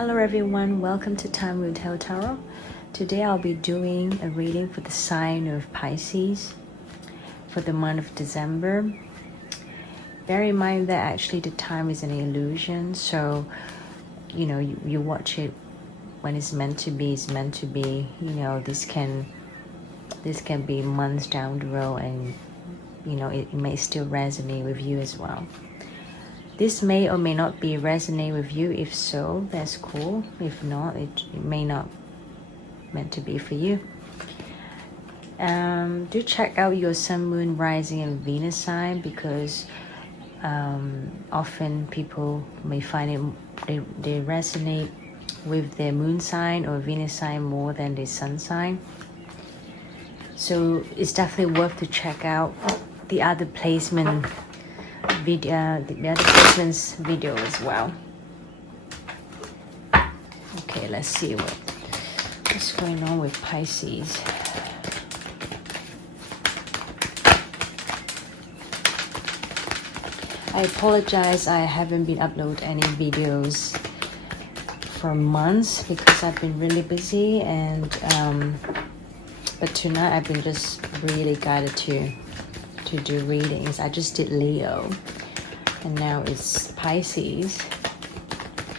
Hello everyone, welcome to Time with Tarot. Today I'll be doing a reading for the sign of Pisces for the month of December. Bear in mind that actually the time is an illusion, so you watch it when it's meant to be, it's meant to be. This can be months down the road, and it may still resonate with you as well. This may or may not be resonate with you. If so, that's cool. If not, it may not meant to be for you. Do check out your sun, moon, rising, and Venus sign, because often people may find they resonate with their moon sign or Venus sign more than their sun sign. So it's definitely worth to check out the other placement video, the other placements video as well. Okay, let's see what's going on with Pisces. I apologize, I haven't been uploading any videos for months because I've been really busy, and but tonight I've been just really guided to do readings. I just did Leo and now it's Pisces.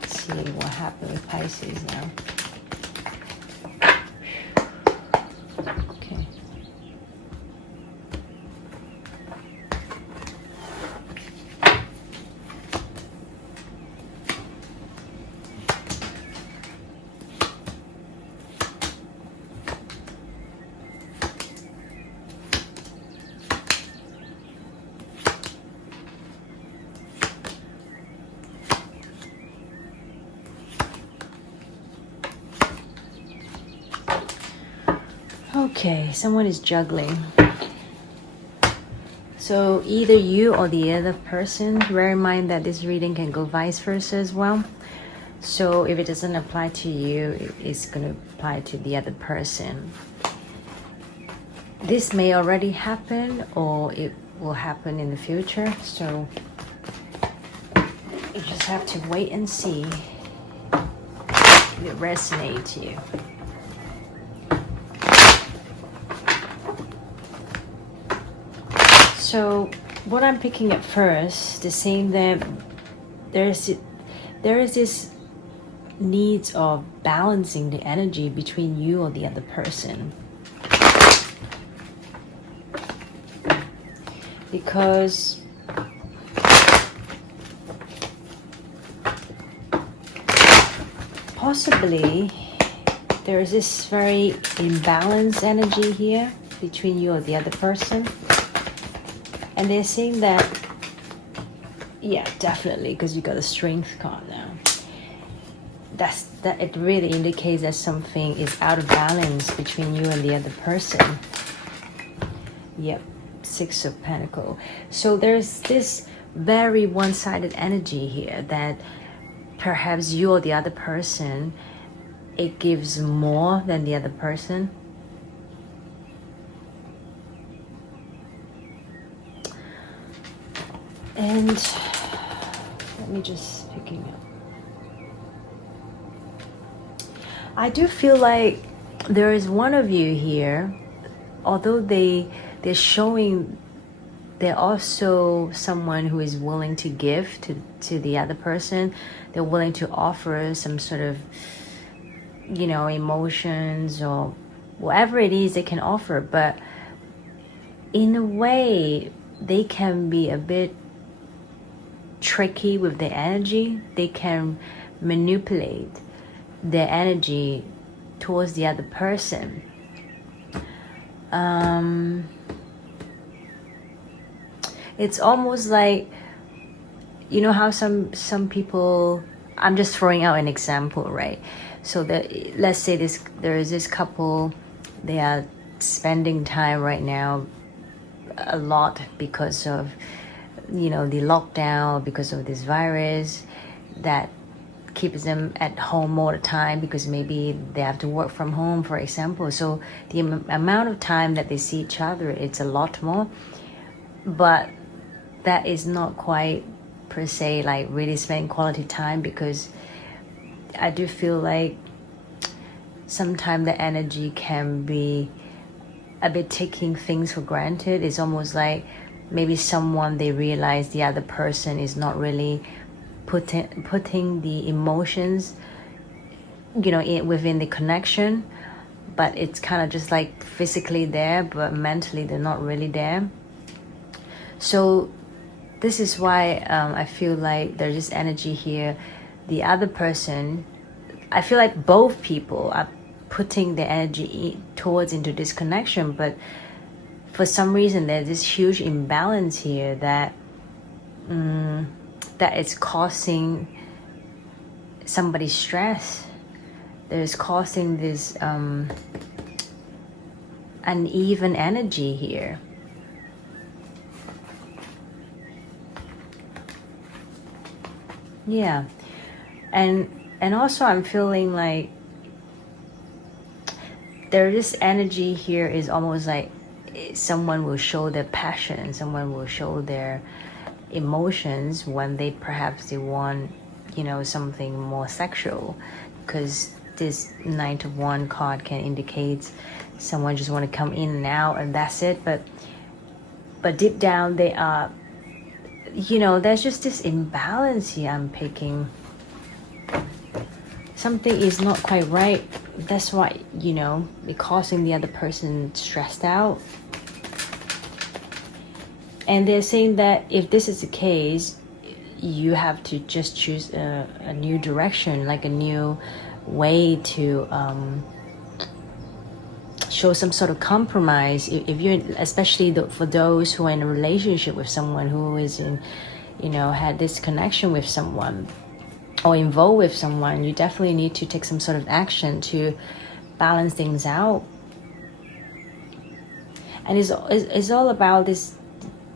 Let's see what happened with Pisces now. Okay. Okay, someone is juggling. So either you or the other person. Bear in mind that this reading can go vice versa as well. So if it doesn't apply to you, it's going to apply to the other person. This may already happen or it will happen in the future. So you just have to wait and see if it resonates to you. So what I'm picking up first, the saying that there is this needs of balancing the energy between you or the other person, because possibly there is this very imbalanced energy here between you or the other person. And they're saying that, yeah, definitely, because you got a strength card now. That it really indicates that something is out of balance between you and the other person. Yep, Six of Pentacles. So there's this very one-sided energy here that perhaps you or the other person, it gives more than the other person. And let me just picking up. I do feel like there is one of you here, although they're showing they're also someone who is willing to give to the other person. They're willing to offer some sort of, emotions or whatever it is they can offer. But in a way, they can be a bit tricky with their energy. They can manipulate their energy towards the other person. It's almost like, how some people, I'm just throwing out an example, right? So that, let's say there is this couple, they are spending time right now a lot because of the lockdown, because of this virus that keeps them at home all the time, because maybe they have to work from home, for example. So the amount of time that they see each other, it's a lot more, but that is not quite per se like really spending quality time, because I do feel like sometimes the energy can be a bit taking things for granted. It's almost like maybe someone, they realize the other person is not really putting the emotions, within the connection, but it's kind of just like physically there, but mentally they're not really there. So this is why I feel like there's this energy here. The other person, I feel like both people are putting their energy towards into this connection, but for some reason there's this huge imbalance here that it's causing somebody stress. There's causing this uneven energy here. Yeah, and also I'm feeling like this energy here is almost like someone will show their passion, someone will show their emotions when they want, something more sexual, because this Knight of Wands card can indicate someone just want to come in and out and that's it, but deep down they are, there's just this imbalance here. I'm picking something is not quite right. That's why, it causing the other person stressed out. And they're saying that if this is the case, you have to just choose a new direction, like a new way to show some sort of compromise. If you, especially for those who are in a relationship with someone who is in, had this connection with someone or involved with someone, you definitely need to take some sort of action to balance things out. And it's all about this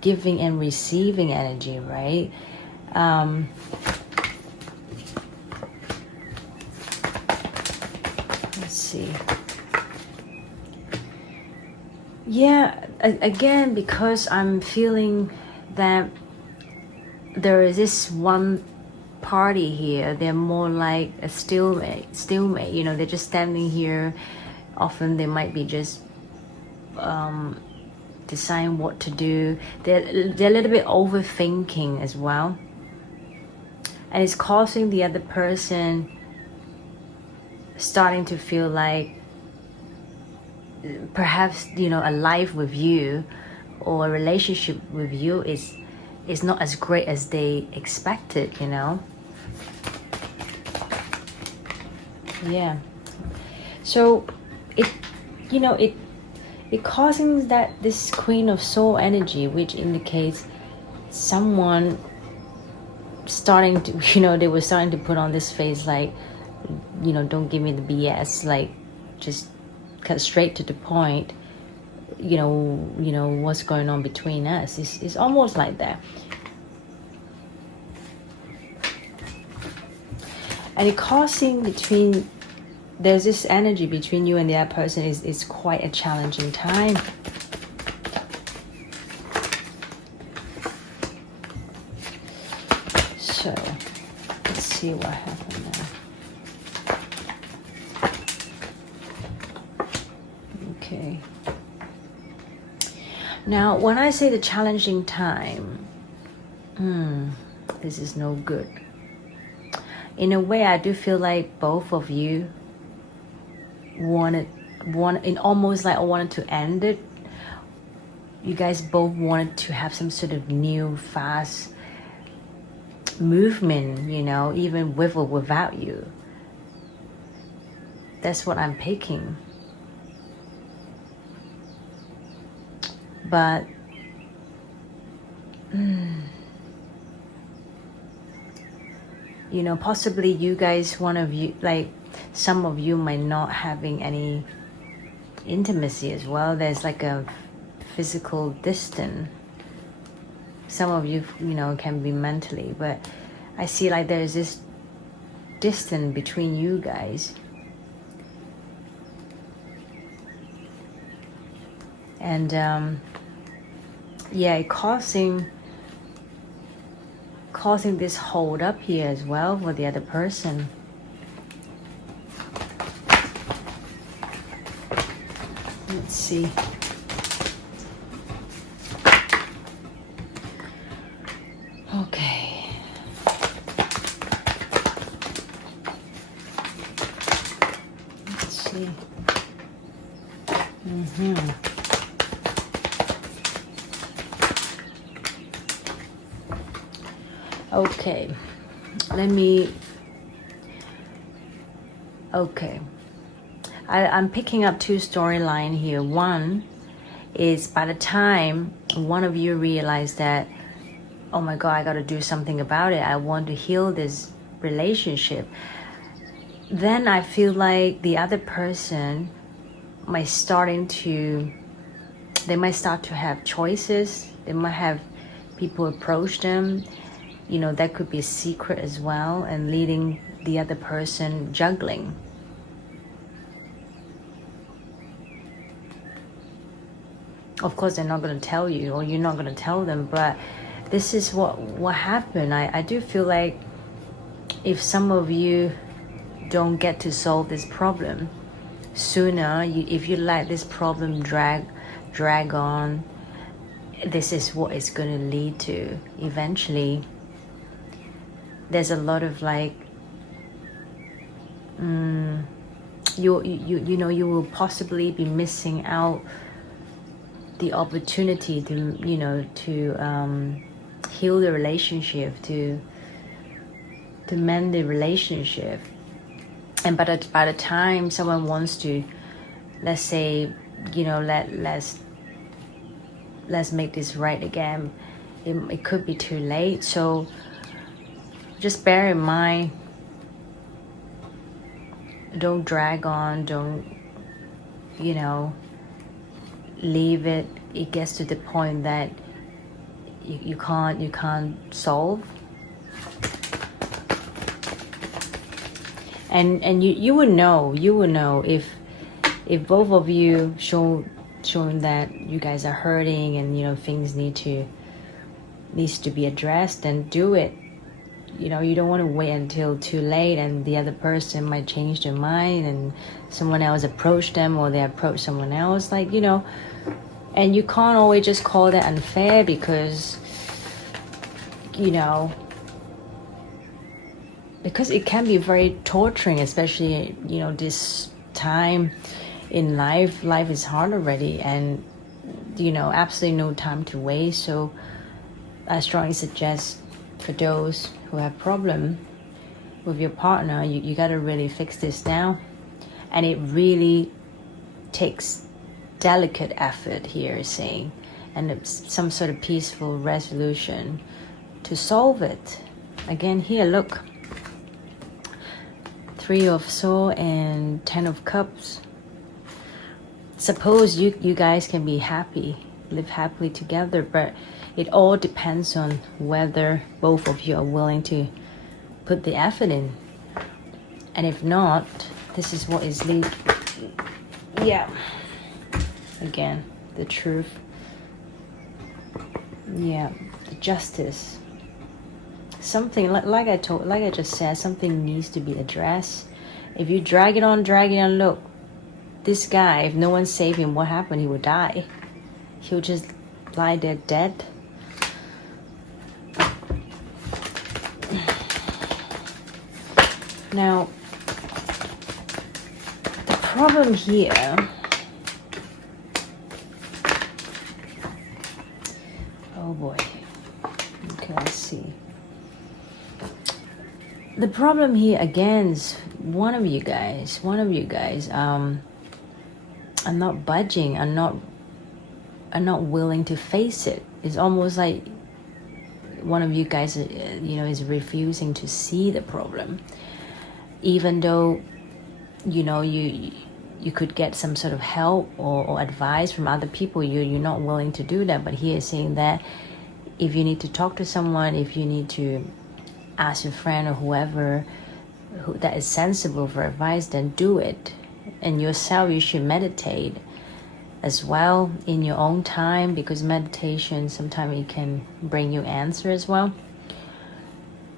giving and receiving energy, right? Let's see. Yeah, again, because I'm feeling that there is this one party here, they're more like a stalemate, they're just standing here. Often they might be just deciding what to do. They're a little bit overthinking as well, and it's causing the other person starting to feel like perhaps a life with you or a relationship with you is not as great as they expected. Yeah, so it causing this Queen of Soul energy, which indicates someone starting to they were starting to put on this face like, don't give me the BS, like just cut straight to the point. What's going on between us. It's almost like that. And it causing there's this energy between you and the other person is quite a challenging time. So let's see what happened now. Okay. Now, when I say the challenging time, this is no good. In a way, I do feel like both of you wanted to end it. You guys both wanted to have some sort of new, fast movement, even with or without you. That's what I'm picking. But possibly you guys, some of you might not having any intimacy as well. There's like a physical distance. Some of you, can be mentally, but I see like there's this distance between you guys. And causing this hold up here as well for the other person. Let's see. Okay. Let's see. Okay. Okay. I'm picking up two storylines here. One is by the time one of you realize that, oh my God, I got to do something about it. I want to heal this relationship. Then I feel like the other person might start to have choices. They might have people approach them. You know, that could be a secret as well, and leading the other person juggling. Of course, they're not going to tell you, or you're not going to tell them, but this is what happened. I do feel like if some of you don't get to solve this problem sooner, if you let this problem drag on, this is what it's going to lead to. Eventually, there's a lot of like, you will possibly be missing out the opportunity to heal the relationship, to mend the relationship. And by the time someone wants to, let's say, let's make this right again, it could be too late. So just bear in mind, don't drag on, don't leave it. It gets to the point that you can't solve, and you will know if both of you showing that you guys are hurting and things needs to be addressed, then do it. You don't want to wait until too late and the other person might change their mind and someone else approach them, or they approach someone else, and you can't always just call that unfair, because it can be very torturing, especially this time in life. Life is hard already, and absolutely no time to waste. So I strongly suggest, for those who have problem with your partner, you got to really fix this now. And it really takes delicate effort here, saying, and it's some sort of peaceful resolution to solve it. Again, here, look, 3 of Swords and 10 of Cups. Suppose you guys can be happy, live happily together, but it all depends on whether both of you are willing to put the effort in. And if not, this is what is lead. Yeah. Again, the truth. Yeah, the justice. Something like I just said, something needs to be addressed. If you drag it on, look, this guy, if no one saved him, what happened? He would die. He'll just lie there dead. Now, the problem here, oh boy, okay, let's see. The problem here, again, is one of you guys are not budging, are not willing to face it. It's almost like one of you guys, is refusing to see the problem. Even though you could get some sort of help or advice from other people, you're not willing to do that. But here is saying that if you need to talk to someone, if you need to ask your friend or whoever that is sensible for advice, then do it. And yourself, you should meditate as well in your own time, because meditation sometimes it can bring you answer as well.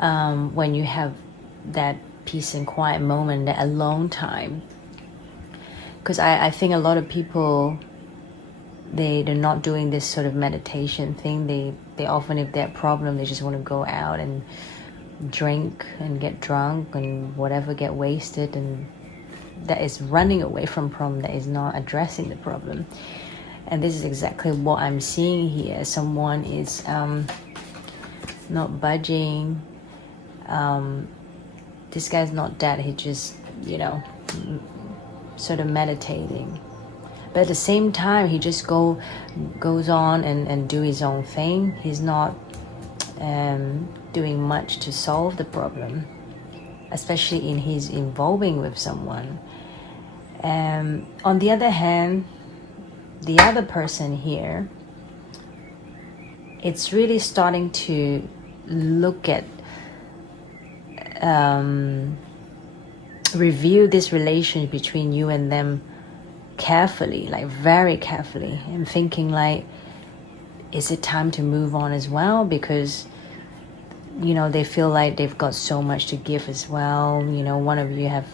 When you have that peace and quiet moment, that alone time. Because I think a lot of people they're not doing this sort of meditation thing. They often, if they have problem, they just want to go out and drink and get drunk and whatever, get wasted, and that is running away from problem, that is not addressing the problem. And this is exactly what I'm seeing here. Someone is not budging. This guy's not dead, he just, you know, sort of meditating. But at the same time, he just goes on and do his own thing. He's not doing much to solve the problem, especially in his involving with someone. On the other hand, the other person here, it's really starting to look at, review this relationship between you and them carefully, like very carefully, and thinking like, is it time to move on as well? Because, you know, they feel like they've got so much to give as well. You know, one of you have,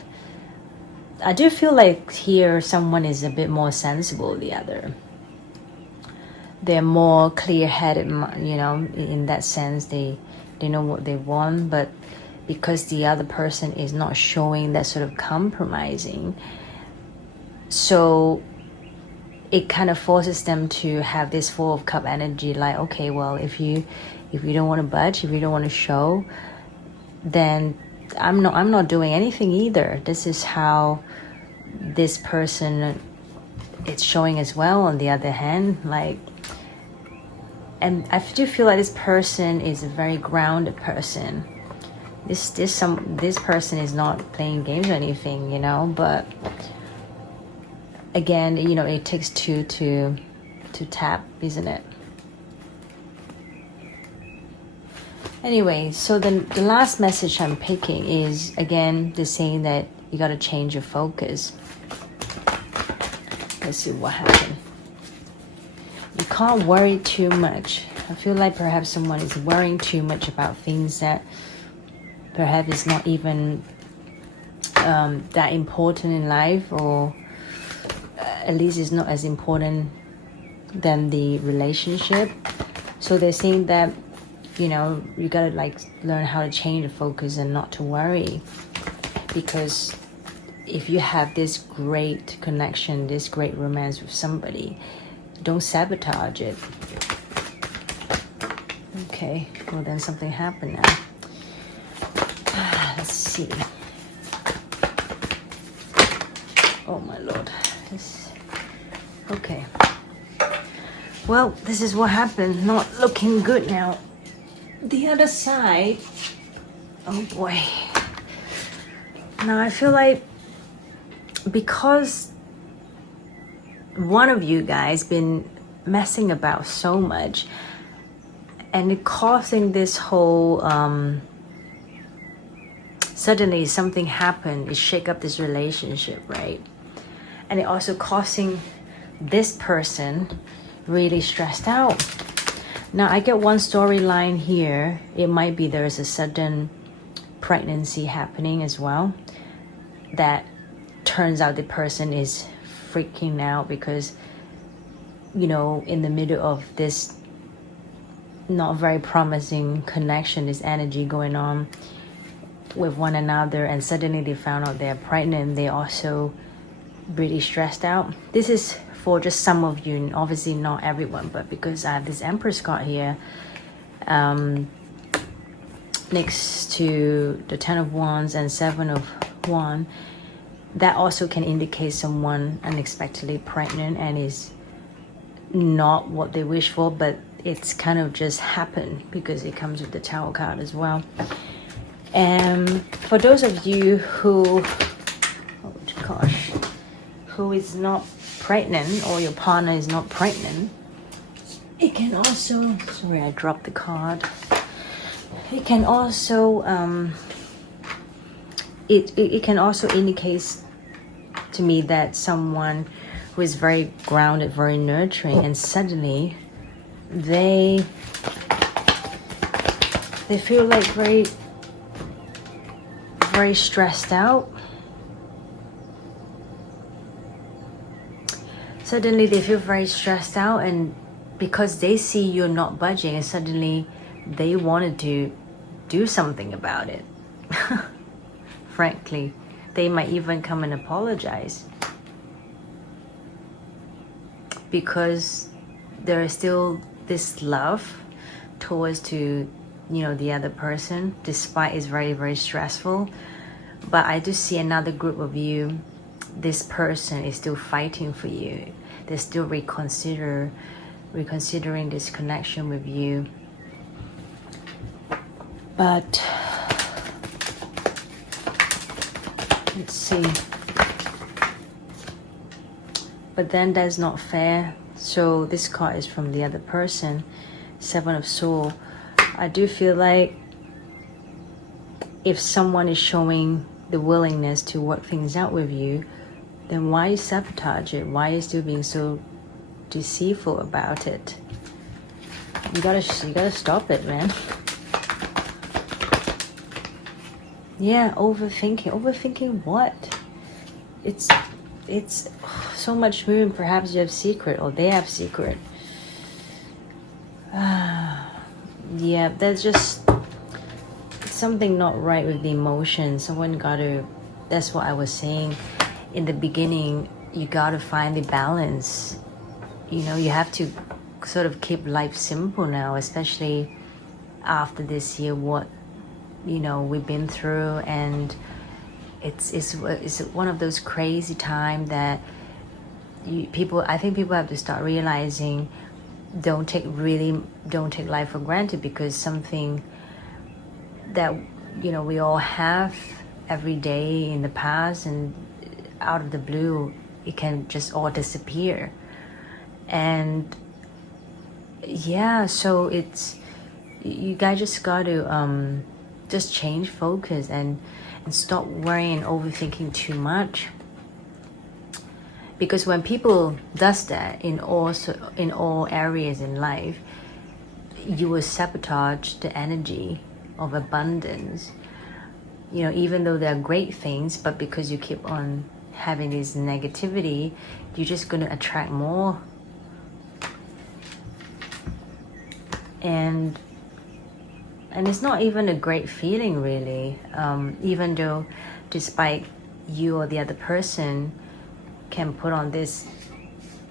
I do feel like here someone is a bit more sensible than the other. They're more clear-headed, you know, in that sense. They know what they want, but because the other person is not showing that sort of compromising, so it kind of forces them to have this Four of Cup energy, like, okay, well, if you don't want to budge, if you don't want to show, then I'm not doing anything either. This is how this person is showing as well. On the other hand, like, and I do feel like this person is a very grounded person. This person is not playing games or anything, you know, but again, you know, it takes two to tap, isn't it? Anyway, so the last message I'm picking is, again, the saying that you got to change your focus. Let's see what happened. You can't worry too much. I feel like perhaps someone is worrying too much about things that perhaps is not even that important in life, or at least it's not as important than the relationship. So they're saying that, you know, you gotta like learn how to change the focus and not to worry, because if you have this great connection, this great romance with somebody, don't sabotage it. Okay, well then something happened now. Let's see. Oh my lord. Okay. Well, this is what happened. Not looking good now. The other side. Oh boy. Now I feel like because one of you guys been messing about so much, and it causing this whole suddenly something happened, it shake up this relationship, right? And it also causing this person really stressed out. Now I get one storyline here. It might be there's a sudden pregnancy happening as well, that turns out the person is freaking out because, you know, in the middle of this not very promising connection, this energy going on with one another, and suddenly they found out they're pregnant, they also really stressed out. This is for just some of you, and obviously not everyone, but because I have this Empress card here next to the Ten of Wands and Seven of Wands, that also can indicate someone unexpectedly pregnant and is not what they wish for, but it's kind of just happened because it comes with the Tower card as well. And for those of you who, oh gosh, who is not pregnant, or your partner is not pregnant, it can also, sorry I dropped the card, it can also it can also indicate to me that someone who is very grounded, very nurturing, and suddenly they feel like very stressed out. suddenly they feel very stressed out, and because they see you're not budging, and suddenly they wanted to do something about it. Frankly, they might even come and apologize, because there is still this love towards to, you know, the other person, despite it's very, very stressful. But I do see another group of you, this person is still fighting for you. They're still reconsidering this connection with you. But let's see. But then that's not fair. So this card is from the other person, Seven of Swords. I do feel like if someone is showing the willingness to work things out with you, then why sabotage it? Why are you still being so deceitful about it? You gotta stop it, man. Yeah, overthinking what? It's so much moving. Perhaps you have secret, or they have secret. Yeah, there's just something not right with the emotion. Someone gotta, that's what I was saying in the beginning, you gotta find the balance. You know, you have to sort of keep life simple now, especially after this year, what, you know, we've been through. And it's one of those crazy times that I think people have to start realizing, don't take life for granted, because something that, you know, we all have every day in the past, and out of the blue it can just all disappear. And yeah, so it's, you guys just got to just change focus and stop worrying and overthinking too much. Because when people does that in all areas in life, you will sabotage the energy of abundance. You know, even though there are great things, but because you keep on having this negativity, you're just going to attract more. And it's not even a great feeling, really. Even though, despite you or the other person can put on this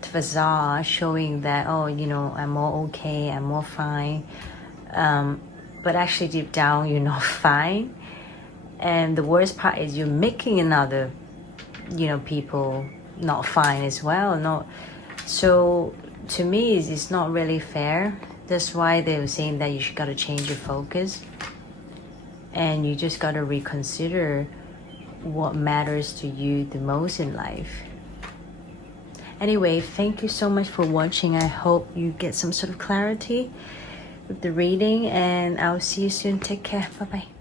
facade showing that, oh, you know, I'm more okay, I'm more fine, but actually deep down you're not fine. And the worst part is you're making another, you know, people not fine as well. So to me, it's not really fair. That's why they were saying that you got to change your focus, and you just got to reconsider what matters to you the most in life. Anyway, thank you so much for watching. I hope you get some sort of clarity with the reading, and I'll see you soon. Take care. Bye bye.